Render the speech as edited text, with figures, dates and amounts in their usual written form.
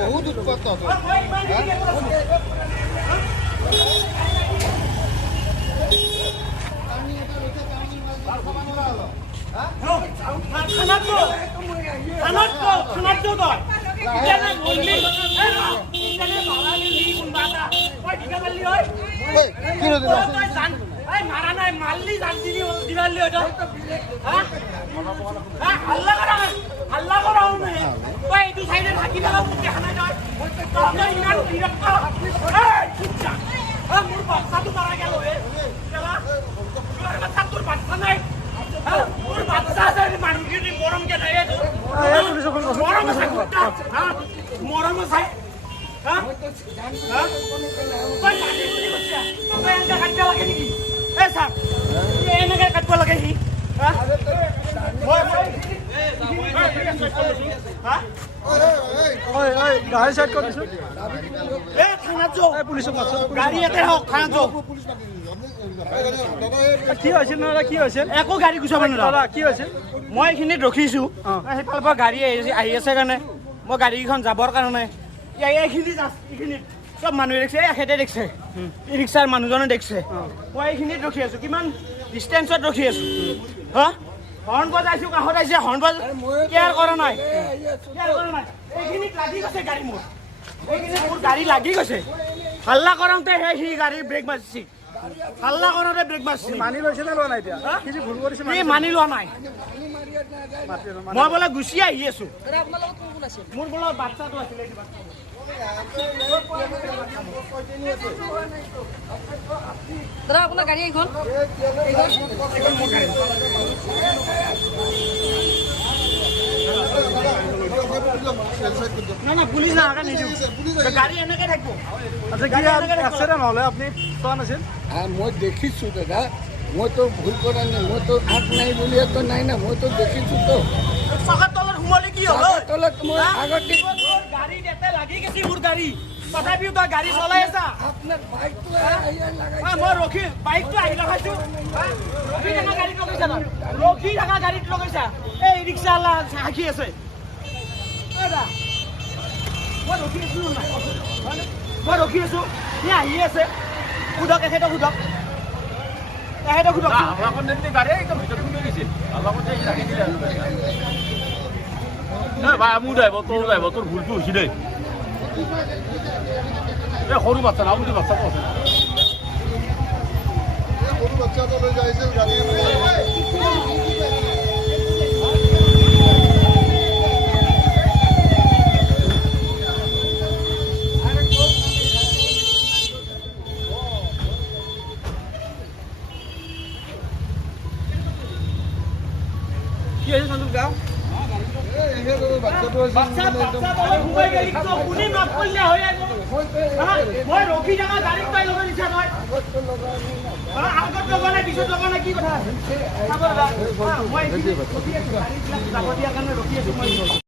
বহুত উৎপাত মারা নাই মারলি জানতি দিবালি ওটা হাল্লা করা হবে ওই এইটো সাইডে থাকি দাও মুখে হানা যায় তখন ইমান বিরক্ত মোৰ বাচ্চাটো মাৰা গেল ৰে তোৰ বাচ্চা তোৰ বাচ্চা নাই মোৰ বাচ্চা আছে মানুষটি মরম কে নাই মরম আছে মরম আছে হ্যাঁ হ্যাঁ কই লাঠি গুলি করছে তোকে এনকা কাটতে লাগে নাকি এ স্যার এনেকে কাটব লাগে কি হ্যাঁ ওই ওই গাড়ি সাইড কর দিছ এ থানা যো এই পুলিশ মাছ গাড়ি এতে হোক থানা যো কি হৈছে না কি হৈছে একো গাড়ী গুছাব দাদা কি হৈছে মই এইখিনিত ৰখিছো সেইফালৰ পৰা গাড়ী আহি আছে কাৰণে মই গাড়ীখন যাবৰ কাৰণে এইখিনিত সব মানুহে দেখছে এখেতে দেখছে ই ৰিক্সাৰ মানুহজনে দেখছে মই এইখিনিত ৰখি আছো কিমান ডিষ্টেঞ্চত ৰখি আছো হা হৰ্ণ বজাইছো কাষত আহিছে হৰ্ণ কেয়াৰ কৰা নাই এইখিনিত লাগি গৈছে গাড়ী মোৰ এইখিনিত মোৰ গাড়ী লাগি গৈছে হাল্লা কৰাওঁতে সি গাড়ী ব্ৰেক মাৰিছে হাল্লা কৰোঁতে ব্ৰেক মাৰিছে মানি লৈছে নে লোৱা নাই এতিয়া কি ভুল কৰিছে সি মানি লোৱা নাই মই বোলে গুচি আহি আছো মোৰ বোলে বাচ্চাটো আছিলে দাদা আপোনাৰ গাড়ী এইখন না পুলিচ না আগে নিদিওঁ গাড়ী এনেকে থাকিব আচ্ছা কি এক্সিডেণ্ট হ'লে আপুনি চোৱা নাছিল মই দেখিছোঁ দাদা মইতো ভুল কৰা নাই মইতো আগ নাই বুলিয়েতো নাই না মইতো দেখিছোঁ তো চকাৰ তলত সোমালে কি হ'ল তলত মই আগতে গাড়ী এতে লাগি গৈছে মোৰ গাড়ী তথাপিও তই গাড়ী চলাই আছা আপোনাৰ বাইকটো লাগাই মই ৰখি বাইকটো আহি লগাইছো ৰখি থকা গাড়ীত লগাইছা ৰখি থকা গাড়ীত লগাইছা এই ৰিক্সাৱালা সাক্ষী আছে মই ৰখি আছো নাই মই ৰখি আছো সি আহি আছে সোধক এখেতক সোধক এখেতক সোধক গাড়ী একদম ভিতৰত সোমাই গৈছিল অলপতে ৰাখি দিলে ভাই মোৰ যাইব তোৰ ভুলটো হৈছে দেই এই সৰু বাচ্চা না আপুনি বাচ্চা আছে সৰু বাচ্চাটো লৈ যাইছিল গাড়ী কি হৈছে সঞ্জুক দা মই ৰখি থকা গাড়ীত পাই লগাই দিছা তই আগত লগা নাই পিছত লগা নাই কি কথা মই যাব দিয়াৰ কাৰণে ৰখি আছো মই